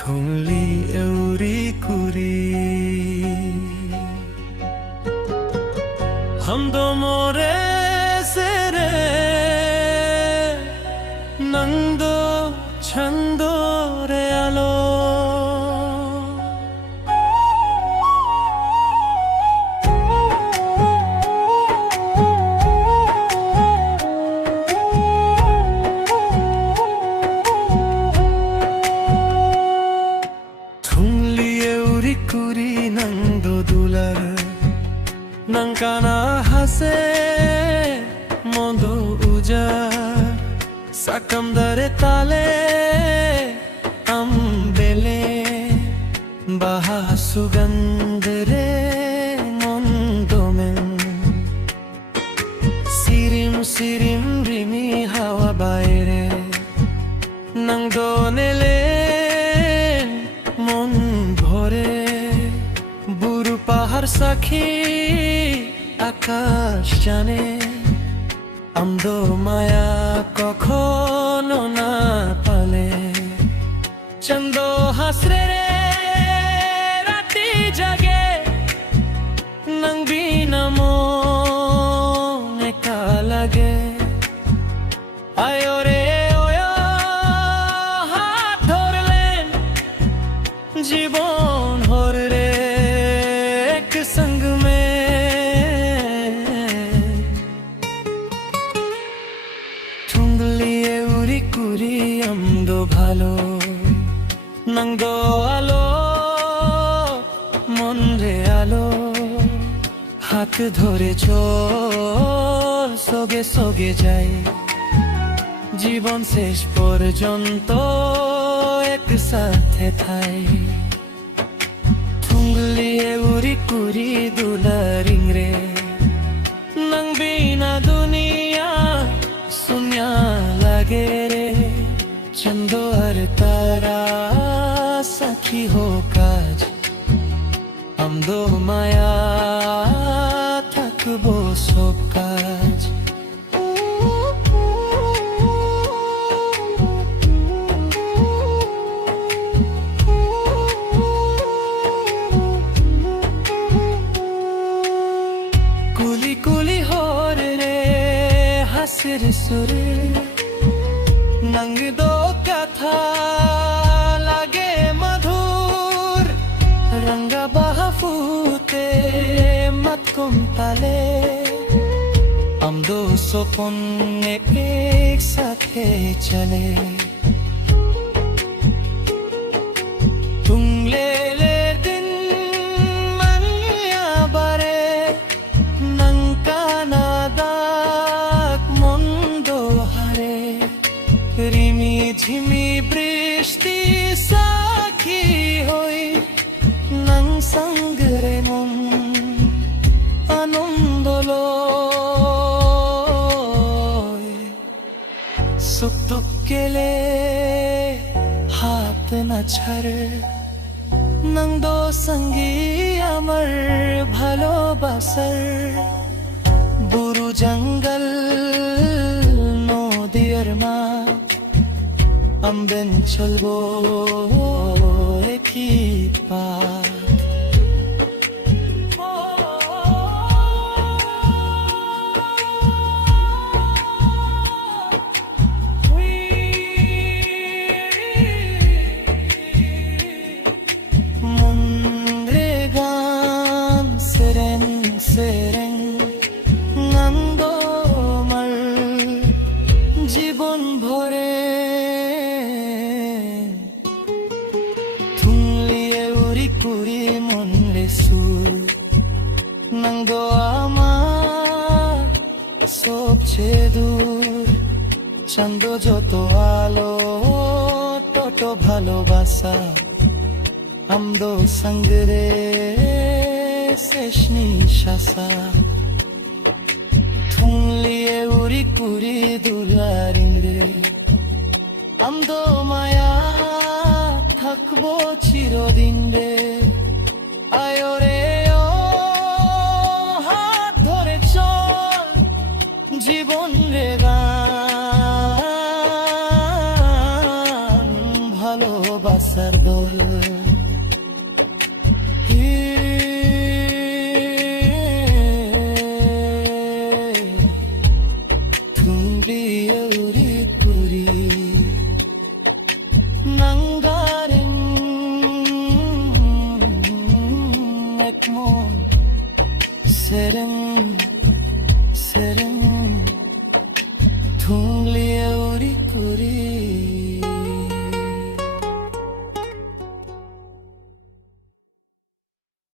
थुंली एउरी कुरी हम दो मोरे सेरे नंदो छंदो रे आलो कुरी नंदो दुलर नंकाना हसे मोदो उजा sakam dare tale ambele baha sugandre mondomen sirim sirim rimi hawa baire nangdo nele mon bhore বুড়ো পাহাড় সাক্ষী আকাশ জানে আমদো মায়া কখনো না পালে চন্দ হাসরে রে রাতি জাগে নংবি নামো একা লাগে আয়ো রে ওয়ো হাত ধরলেন জীবন হর রে संग में थुंगली एउरी कुरी আমদো ভালো নংদো আলো মন রে আলো হাত ধরে চল সগে সগে যাই জীবন শেষ পর্যন্ত একসাথে থাই थुंगली एउरी कुरी दुलारिंग रे नंग बिना दुनिया सुनिया लागे रे चंदो और तारा सखी हो काज আমদো माया থাকবো সব কাজ কুলি কুলি হরে রে হাসির সুরে নংদো কথা লাগে মধুর রঙ্গা বাহাফুতে মত কুম তালে আমদো সপন এক সাথে চলে তুমলে ঝিমি বৃষ্টি সাক্ষী হই নং সঙ্গরে মন আনন্দ লয় সুখ দুঃখ গেলে হাত না ছাড় নংদো সঙ্গী আমার ভালোবাসার বুরু জঙ্গল নদীর মা আমবেন চলবো একই পার মন্দ্রে গান সেরেন সেরেন নন্দো মার জীবন ভরে কুরি মন রে সুর নংদো আমার সবচেয়ে দূর চন্দ যত আলো তত ভালোবাসা আমদো সঙ্গ রে শেষ নিঃশ্বাসা থুংলি एउরি কুরি দুলারিং রে আমদো মায়া থাকবো চিরদিন রে আয়ো রে ও হাত ধরে চল জীবন রে গান ভালোবাসার দোল tumbiye uri kuri nangarin ekmon sereng sereng tungliye uri kuri